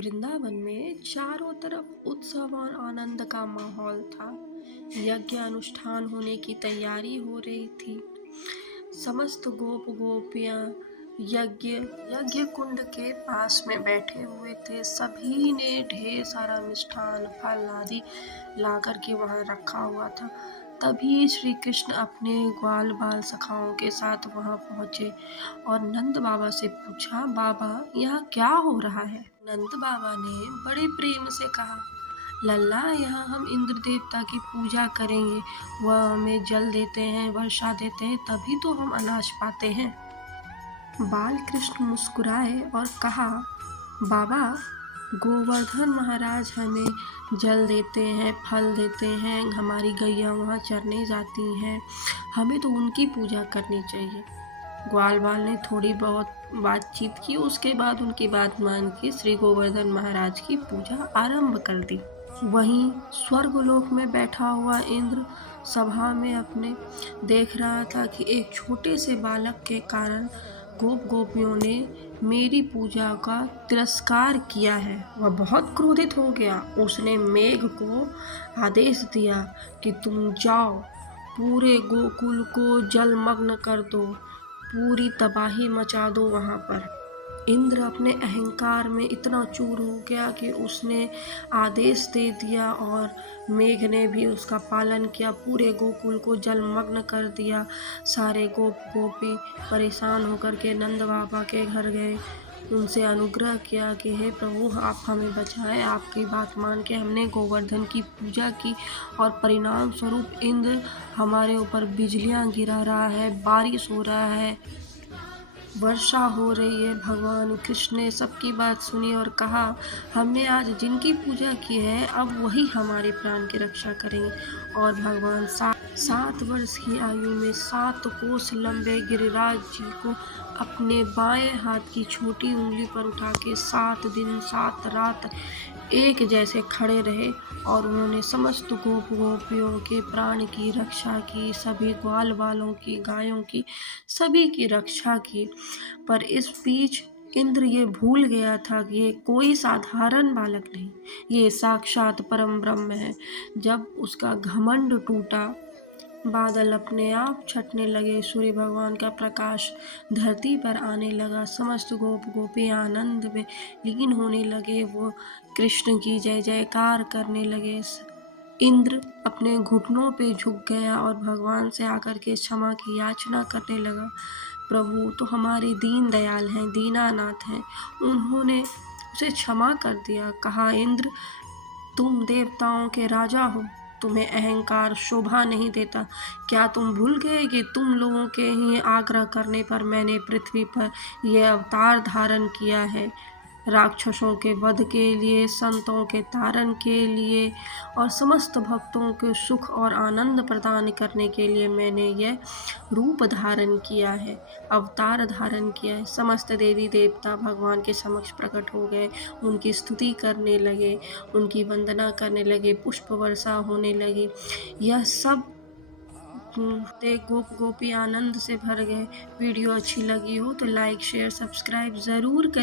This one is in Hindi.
वृंदावन में चारों तरफ उत्सव और आनंद का माहौल था। यज्ञ अनुष्ठान होने की तैयारी हो रही थी। समस्त गोप गोपियां यज्ञ यज्ञ कुंड के पास में बैठे हुए थे। सभी ने ढेर सारा मिष्ठान फल आदि ला कर के वहां रखा हुआ था। तभी श्री कृष्ण अपने ग्वाल बाल सखाओं के साथ वहां पहुंचे और नंद बाबा से पूछा, बाबा यहाँ क्या हो रहा है? नंद बाबा ने बड़े प्रेम से कहा, लल्ला यहाँ हम इंद्र देवता की पूजा करेंगे। वह हमें जल देते हैं, वर्षा देते हैं, तभी तो हम अनाज पाते हैं। बाल कृष्ण मुस्कुराए और कहा, बाबा गोवर्धन महाराज हमें जल देते हैं, फल देते हैं, हमारी गैया वहाँ चरने जाती हैं, हमें तो उनकी पूजा करनी चाहिए। ग्वाल बाल ने थोड़ी बहुत बातचीत की, उसके बाद उनकी बात मान के श्री गोवर्धन महाराज की पूजा आरंभ कर दी। वहीं स्वर्गलोक में बैठा हुआ इंद्र सभा में अपने देख रहा था कि एक छोटे से बालक के कारण गोप गोपियों ने मेरी पूजा का तिरस्कार किया है। वह बहुत क्रोधित हो गया। उसने मेघ को आदेश दिया कि तुम जाओ, पूरे गोकुल को जलमग्न कर दो, पूरी तबाही मचा दो वहाँ पर। इंद्र अपने अहंकार में इतना चूर हो गया कि उसने आदेश दे दिया और मेघ ने भी उसका पालन किया, पूरे गोकुल को जलमग्न कर दिया। सारे गोप गोपी परेशान होकर के नंद बाबा के घर गए, उनसे अनुग्रह किया कि हे प्रभु आप हमें बचाएं। आपकी बात मान के हमने गोवर्धन की पूजा की और परिणाम स्वरूप इंद्र हमारे ऊपर बिजलियां गिरा रहा है, बारिश हो रहा है, वर्षा हो रही है। भगवान कृष्ण ने सबकी बात सुनी और कहा, हमने आज जिनकी पूजा की है अब वही हमारे प्राण की रक्षा करेंगे। और भगवान 7 वर्ष की आयु में 7 कोस लंबे गिरिराज जी को अपने बाएं हाथ की छोटी उंगली पर उठा के 7 दिन 7 रात एक जैसे खड़े रहे और उन्होंने समस्त गोप गोपियों के प्राण की रक्षा की, सभी ग्वाल वालों की, गायों की, सभी की रक्षा की। पर इस बीच इंद्र ये भूल गया था कि ये कोई साधारण बालक नहीं, ये साक्षात परम ब्रह्म है। जब उसका घमंड टूटा, बादल अपने आप छटने लगे, सूर्य भगवान का प्रकाश धरती पर आने लगा, समस्त गोप गोपी आनंद में लीन होने लगे, वो कृष्ण की जय जयकार करने लगे। इंद्र अपने घुटनों पे झुक गया और भगवान से आकर के क्षमा की याचना करने लगा। प्रभु तो हमारे दीन दयाल हैं, दीनानाथ हैं, उन्होंने उसे क्षमा कर दिया। कहा, इंद्र तुम देवताओं के राजा हो, तुम्हें अहंकार शोभा नहीं देता। क्या तुम भूल गए कि तुम लोगों के ही आग्रह करने पर मैंने पृथ्वी पर यह अवतार धारण किया है, राक्षसों के वध के लिए, संतों के तारण के लिए और समस्त भक्तों को सुख और आनंद प्रदान करने के लिए मैंने यह रूप धारण किया है, अवतार धारण किया है। समस्त देवी देवता भगवान के समक्ष प्रकट हो गए, उनकी स्तुति करने लगे, उनकी वंदना करने लगे, पुष्प वर्षा होने लगी। यह सब देख गोप गोपी आनंद से भर गए। वीडियो अच्छी लगी हो तो लाइक शेयर सब्सक्राइब ज़रूर करें।